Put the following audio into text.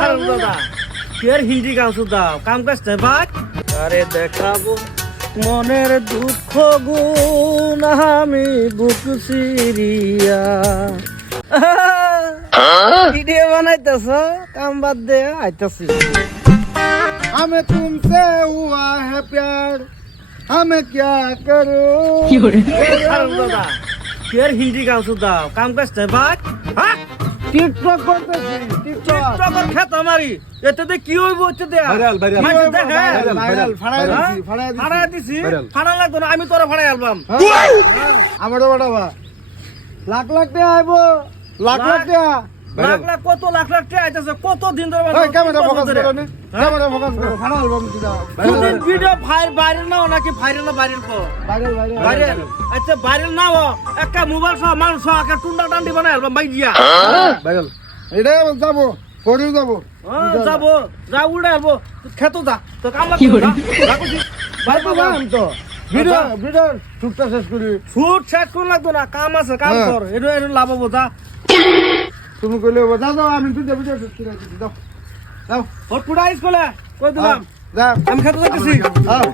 দাদা ফের হিন্দি গান দাও কাম কাজ ভাই আরে দেখাবো মনের দুঃখ গুণ আমি বুক সিরিয়া ভিডিও বানাইতেছ কাম বাদ দে আইতাছি हमें तुमसे हुआ है प्यार हमें क्या करो দাদা ফের হিন্দি গান দাও কাম কাজ ভাই হ্যাঁ টিকটক করতেছি টিকটক টকর খেত আমারি এটাতে কি হইব হচ্ছে দে ভাইরাল ফাড়াই দিছি ফাড়া লাগতো না আমি তোরা ফাড়াই অ্যালবাম আমারও বাড়াবা লাখ লাখ টাকা আইবো লাখ লাখ টাকা লাখ লাখ কত লাখ লাখ টাকা আইতাছে কত দিন ধরে ক্যামেরা ফোকাস করো না ক্যামেরা ফোকাস করো ফাড়া অ্যালবাম দিদা দুদিন ভিডিও ভাইরাল নাও নাকি ভাইরাল না ভাইরাল কো ভাইরাল ভাইরাল আচ্ছা ভাইরাল নাও একটা মোবাইল সহ মানুষ সহ একটা টুন্ডা টান্ডি বানাই অ্যালবাম ভাই দিয়া ভাইরাল এটা যাবো পরেও যাবো যাবো যা উড়ে আসবো খেতো যা তো কাম লাগবে ভাই তো জান তো ভিডিও ভিডিও শুটটা শেষ করি শুট শেষ কোন লাগতো না কাম আছে কাম কর এটা এটা লাভ হবো যা তুমি কইলে যাও আমি তুই ভিডিও শেষ করে দিছি দাও দাও ওর পুরা স্কুলে কই দিলাম যা আমি খেতে যাইতেছি যাও